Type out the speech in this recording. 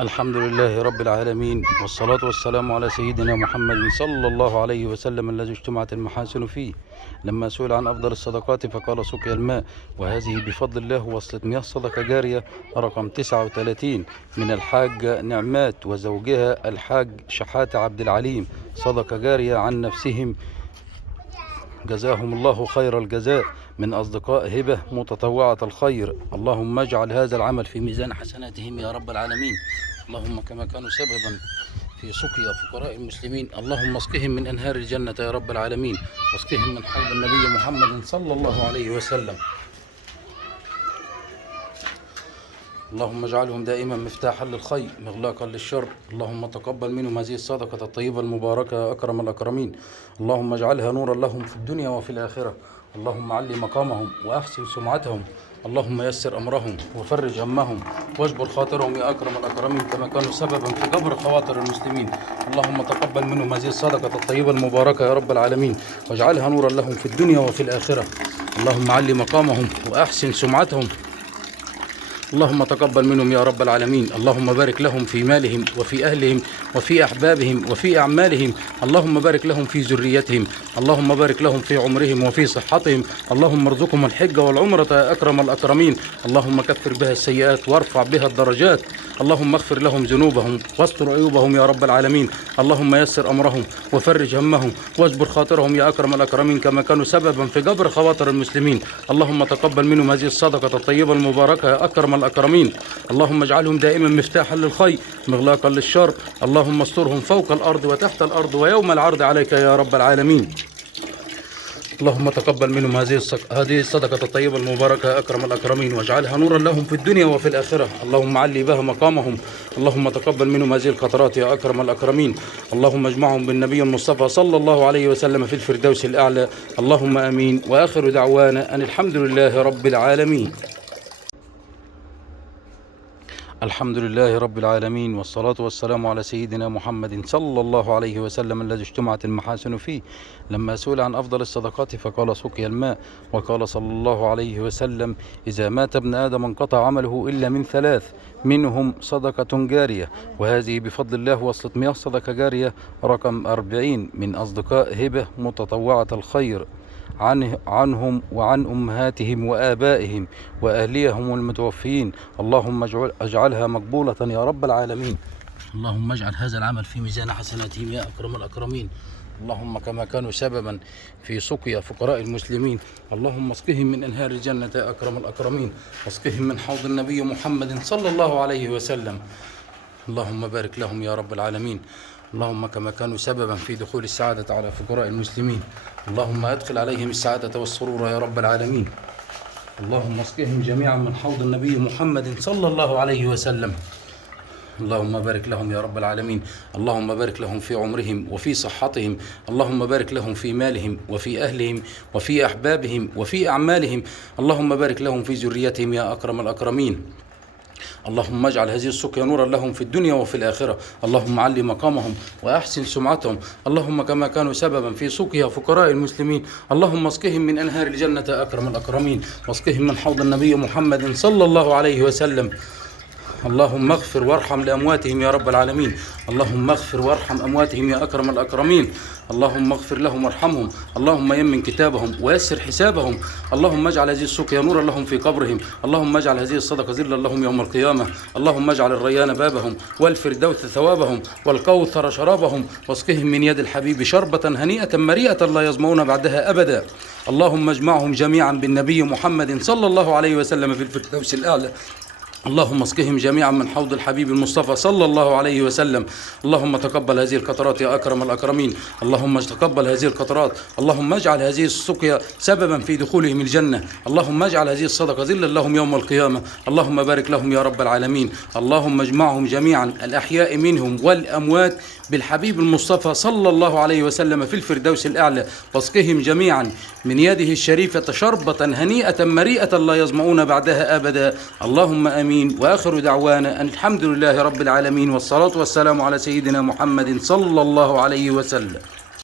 الحمد لله رب العالمين، والصلاة والسلام على سيدنا محمد صلى الله عليه وسلم الذي اجتمعت المحاسن فيه. لما سئل عن أفضل الصدقات فقال سقيا الماء، وهذه بفضل الله وصلت مياه صدقة جارية رقم 39 من الحاج نعمات وزوجها الحاج شحاتة عبد العليم، صدقة جارية عن نفسهم جزاهم الله خير الجزاء، من أصدقاء هبة متطوعة الخير. اللهم اجعل هذا العمل في ميزان حسناتهم يا رب العالمين. اللهم كما كانوا سببا في سقيا فقراء المسلمين، اللهم اسقهم من أنهار الجنة يا رب العالمين، واسقهم من حوض النبي محمد صلى الله عليه وسلم. اللهم اجعلهم دائما مفتاحا للخير مغلاقا للشر. اللهم تقبل منهم هذه الصدقة الطيبة المباركة يا أكرم الأكرمين. اللهم اجعلها نورا لهم في الدنيا وفي الآخرة. اللهم علي مقامهم وأحسن سمعتهم. اللهم يسر أمرهم وفرج همهم واجبر خاطرهم يا أكرم الأكرمين، كما كانوا سببا في جبر خواطر المسلمين. اللهم تقبل منهم هذه الصدقة الطيبة المباركة يا رب العالمين، واجعلها نورا لهم في الدنيا وفي الآخرة. اللهم علي مقامهم وأحسن سمعتهم. اللهم تقبل منهم يا رب العالمين. اللهم بارك لهم في مالهم وفي أهلهم وفي أحبابهم وفي أعمالهم. اللهم بارك لهم في ذريتهم. اللهم بارك لهم في عمرهم وفي صحتهم. اللهم ارزقهم الحج والعمرة يا أكرم الأكرمين. اللهم كفر بها السيئات وارفع بها الدرجات. اللهم اغفر لهم ذنوبهم واستر عيوبهم يا رب العالمين. اللهم يسر أمرهم وفرج همهم واجبر خاطرهم يا أكرم الأكرمين، كما كانوا سببا في جبر خواطر المسلمين. اللهم تقبل منهم هذه الصدقة الطيبة المباركة يا أكرم الأكرمين. اللهم اجعلهم دائما مفتاحا للخير مغلاقا للشر. اللهم استرهم فوق الأرض وتحت الأرض ويوم العرض عليك يا رب العالمين. اللهم تقبل منهم هذه الصدقة الطيبة المباركة يا أكرم الأكرمين، واجعلها نورا لهم في الدنيا وفي الآخرة. اللهم علي بها مقامهم. اللهم تقبل منهم هذه القطرات يا أكرم الأكرمين. اللهم اجمعهم بالنبي المصطفى صلى الله عليه وسلم في الفردوس الأعلى. اللهم آمين. وآخر دعوانا أن الحمد لله رب العالمين. الحمد لله رب العالمين، والصلاة والسلام على سيدنا محمد صلى الله عليه وسلم الذي اجتمعت المحاسن فيه. لما سئل عن أفضل الصدقات فقال سقيا الماء، وقال صلى الله عليه وسلم: إذا مات ابن آدم انقطع عمله إلا من ثلاث، منهم صدقة جارية. وهذه بفضل الله وصلت مياه صدقة جارية رقم 40 من أصدقاء هبة متطوعة الخير عنهم وعن أمهاتهم وآبائهم وأهليهم المتوفيين. اللهم اجعلها مقبولة يا رب العالمين. اللهم اجعل هذا العمل في ميزان حسناتهم يا أكرم الأكرمين. اللهم كما كانوا سببا في سقيا فقراء المسلمين، اللهم اسقهم من أنهار الجنة يا أكرم الأكرمين، واسقهم من حوض النبي محمد صلى الله عليه وسلم. اللهم بارك لهم يا رب العالمين. اللهم كما كانوا سببا في دخول السعادة على فقراء المسلمين، اللهم أدخل عليهم السعادة والسرور يا رب العالمين. اللهم اسقهم جميعا من حوض النبي محمد صلى الله عليه وسلم. اللهم بارك لهم يا رب العالمين. اللهم بارك لهم في عمرهم وفي صحتهم. اللهم بارك لهم في مالهم وفي أهلهم وفي أحبابهم وفي أعمالهم. اللهم بارك لهم في ذريتهم يا أكرم الأكرمين. اللهم اجعل هذه السقيا نورا لهم في الدنيا وفي الآخرة. اللهم علي مقامهم وأحسن سمعتهم. اللهم كما كانوا سببا في سقيا فقراء المسلمين، اللهم اسقهم من أنهار الجنة أكرم الأكرمين، واسقهم من حوض النبي محمد صلى الله عليه وسلم. اللهم اغفر وارحم لأمواتهم يا رب العالمين. اللهم اغفر وارحم أمواتهم يا أكرم الأكرمين. اللهم اغفر لهم وارحمهم. اللهم يمن كتابهم ويسر حسابهم. اللهم اجعل هذه السقيا نورا لهم في قبرهم. اللهم اجعل هذه الصدقة ظلا لهم يوم القيامة. اللهم اجعل الريان بابهم والفردوس ثوابهم والكوثر شرابهم، واسقهم من يد الحبيب شربة هنيئة مريئة لا يظمؤون بعدها أبدا. اللهم اجمعهم جميعا بالنبي محمد صلى الله عليه وسلم في الفردوس الأعلى. اللهم اسقهم جميعا من حوض الحبيب المصطفى صلى الله عليه وسلم. اللهم تقبل هذه القطرات يا أكرم الأكرمين. اللهم تقبل هذه القطرات. اللهم اجعل هذه السقيا سببا في دخولهم الجنة. اللهم اجعل هذه الصدقة ظلا لهم يوم القيامة. اللهم بارك لهم يا رب العالمين. اللهم اجمعهم جميعا الأحياء منهم والأموات بالحبيب المصطفى صلى الله عليه وسلم في الفردوس الأعلى، واسقهم جميعا من يده الشريفة شربة هنيئة مريئة لا يظمؤون بعدها أبدا. اللهم آمين. وآخر دعوانا أن الحمد لله رب العالمين، والصلاة والسلام على سيدنا محمد صلى الله عليه وسلم.